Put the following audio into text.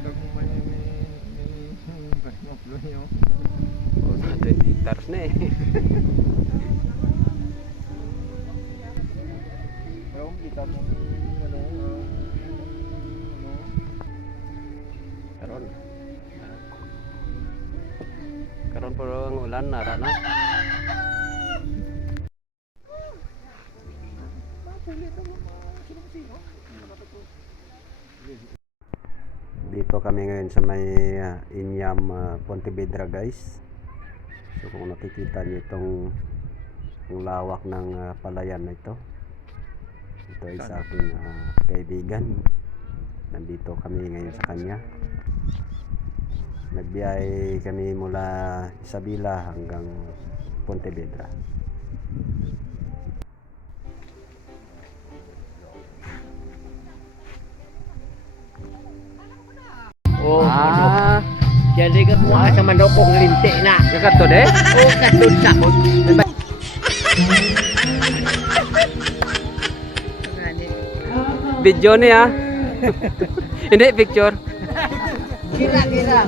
Oh, 100 hectares na eh. Kita mo ano, ano, Karon. Karon po ang ulan na ra na. Dito kami ngayon sa may ah, Inyam ah, Pontevedra guys. So kung nakikita niyo itong ang lawak ng ah, palayan na ito. Ito ay sa aking ah, kaibigan. Nandito kami ngayon sa kanya. Nagbiyahe kami mula Isabela hanggang Pontevedra. Oh, Ah, Jadi ka kuha sa manokong linti na. kakato de? Oh, katun sa ko. Video ni ah. Hindi picture. Kira kira,